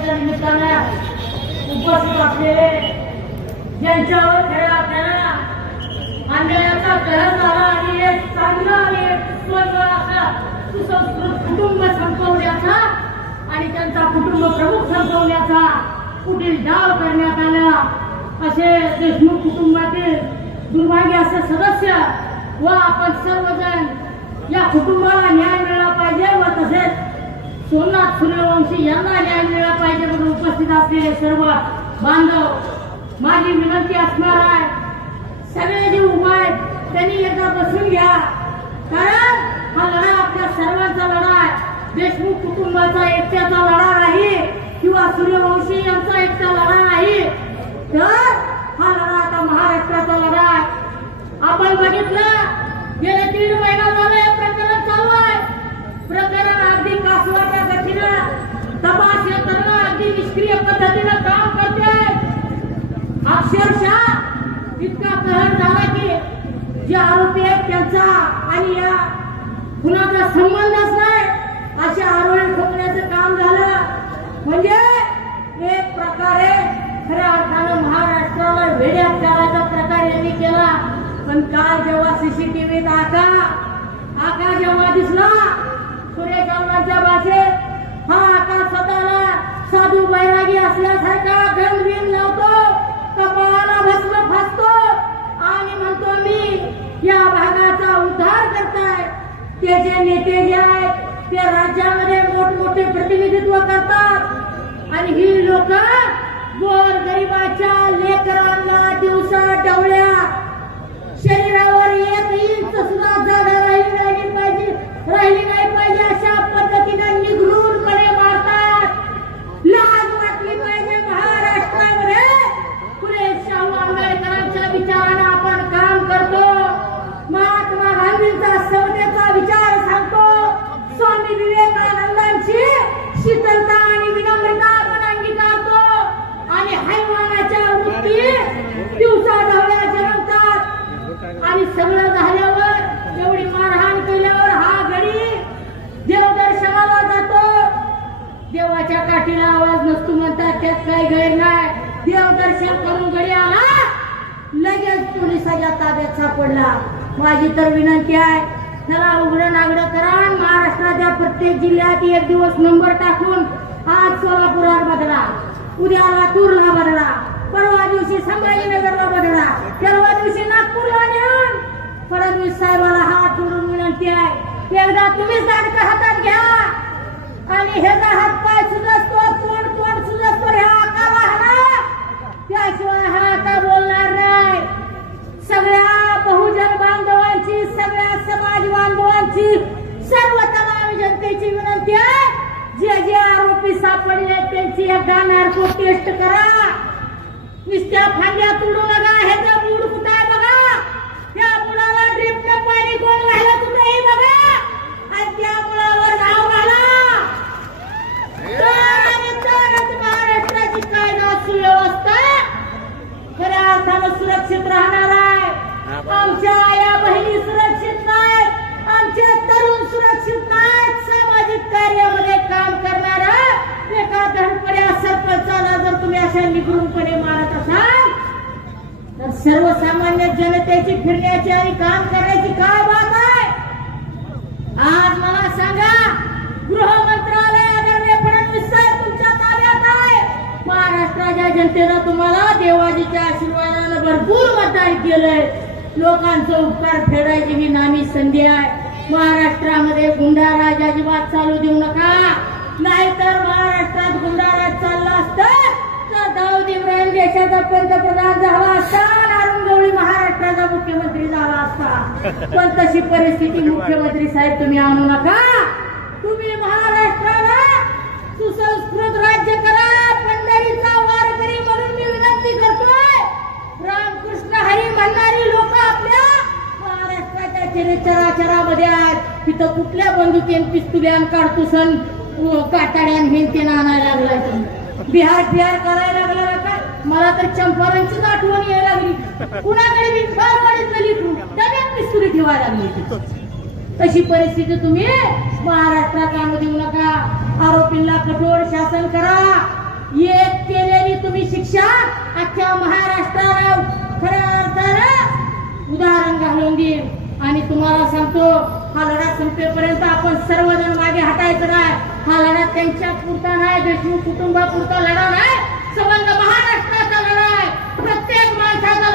दिनाच्या निमित्ताने उपस्थित असलेले ज्यांच्यावर खेळ आपल्याला अन्यायाचा गरज झाला आणि एक चांगलं आणि एक सुंदर असा सुसंस्कृत कुटुंब संपवण्याचा आणि त्यांचा कुटुंब प्रमुख संपवण्याचा पुढील डाव करण्यात आला. असे देशमुख कुटुंबातील दुर्भाग्य असे सदस्य व आपण सर्वजण या कुटुंबाला न्याय मिळाला पाहिजे व तसेच सोमनाथ सूर्यवंशी यांना उपस्थित असलेले सर्व बांधव माझी विनंती असणार आहे सगळे जे उभा आहेत त्यांनी एकदा बसून घ्या. कारण हा लढा आपल्या सर्वांचा लढा आहे. देशमुख कुटुंबाचा एकट्याचा लढा नाही किंवा सूर्यवंशी यांचा एकटा लढा नाही. तर हा लढा आता महाराष्ट्राचा लढा आहे. आपण बघितलं गेले दीड निष्क्रिय पद्धतीनं काम करते. अक्षरशः इतका कहर झाला की जे आरोपी आहेत त्यांचा आणि या कुणाचा संबंधच नाही. असे आरोळी ठोकण्याचं काम झालं. म्हणजे एक प्रकारे खऱ्या अर्थानं महाराष्ट्राला वेड्यात करायचा प्रकार यांनी केला. पण काल जेव्हा सीसीटीव्हीत आका आका जेव्हा दिसला सूर्यकांतांच्या भाषेत हा आका स्वतःला साधू बैरागी असल्यासारखा गणबिन लावतो कपाळाला भस्म फासतो. आणि म्हणतो मी या भागाचा उद्धार करताय. ते जे नेते जे आहेत ते राज्यामध्ये मोठमोठे प्रतिनिधित्व करतात. आणि ही लोक गोर गरिबाच्या लेकरांना दिवसा डवळे म्हणतात त्यात काही गैर नाही. देवदर्शन करून गडी आला लगेच पोलिसाच्या ताब्यात सापडला. माझी तर विनंती आहे त्याला उघडं नागडं करा महाराष्ट्राच्या प्रत्येक जिल्ह्यात एक दिवस नंबर टाकून आज सोलापुरात बदला. उद्या लातूरला बदला. परवा दिवशी संभाजीनगरला बदला. परवा दिवशी नागपूरला नेऊन फडणवीस साहेबाला हात जोडून विनंती आहे. एकदा तुम्हीच दाडकं हातात घ्या आणि ह्याचा हात पाय सुद्धा तोंड तोंड सुजसतो ह्या आकाला हरा त्याशिवाय हा आता बोलणार नाही सगळ्या बहुजन बांधवांची सगळ्या समाज बांधवांची सर्व तमाम जनतेची विनंती आहे जे जे आरोपी सापडले त्यांची एकदा नार्को टेस्ट करा. नुसत्या फांद्या तुडू नका ह्याचा मूड कुठं आहे बघा. त्या मुलाला ड्रिपनं पाणी कोण हे बघा. आणि त्या मुलावर नाव घाला. तरच महाराष्ट्राची कायदा सुव्यवस्था. खऱ्या अर्थानं सुरक्षित राहणार आहे. आमच्या सर्वसामान्य जनतेची फिरण्याची आणि काम करण्याची काय बात आहे? आज मला सांगा गृह मंत्रालय आदरणीय फडणवीस साहेब तुमच्या ताब्यात आहे. महाराष्ट्राच्या जनतेनं तुम्हाला देवाजीच्या आशीर्वादानं भरपूर मतदान केलंय. लोकांचं उपकार फेडायची ही नामी संधी आहे. महाराष्ट्रामध्ये गुंडाराज अजिबात चालू देऊ नका. नाहीतर महाराष्ट्रात गुंडाराज चालू नाव देवरायल देशाचा पंतप्रधान झाला असता आणि गवळी महाराष्ट्राचा मुख्यमंत्री झाला असता. पण तशी परिस्थिती मुख्यमंत्री साहेब तुम्ही आणू नका. तुम्ही महाराष्ट्राला सुसंस्कृत राज्य करा पंढरीचा वारकरी म्हणून मी विनंती करतोय. रामकृष्ण हरी म्हणणारी लोक आपल्या महाराष्ट्राच्या चरिचराचरामध्ये आहेत. तिथं कुठल्या बंदुकीन पिस्तुल्यान काढतुसन काटाड्यान हे ते आणायला लागलाय तुम्ही. बिहार बिहार करायला लागला काय? मला तर चंपारणचीच आठवण यायला लागली. कुणाकडे मी फार वाढीतलं लिखू? डब्यात ठेवायला लागली तशी परिस्थिती तुम्ही महाराष्ट्रात आणू देऊ नका. आरोपींना कठोर शासन करा. एक केलेली तुम्ही शिक्षा अख्ख्या महाराष्ट्राला खऱ्या अर्थानं उदाहरण घालून देईल. आणि तुम्हाला सांगतो हा लढा संपेपर्यंत आपण सर्वजण मागे हटायचं हा लढा त्यांच्या पुरता नाही देशमुख कुटुंबापुरता लढा नाही. संबंध महाराष्ट्राचा लढा आहे. प्रत्येक माणसाचा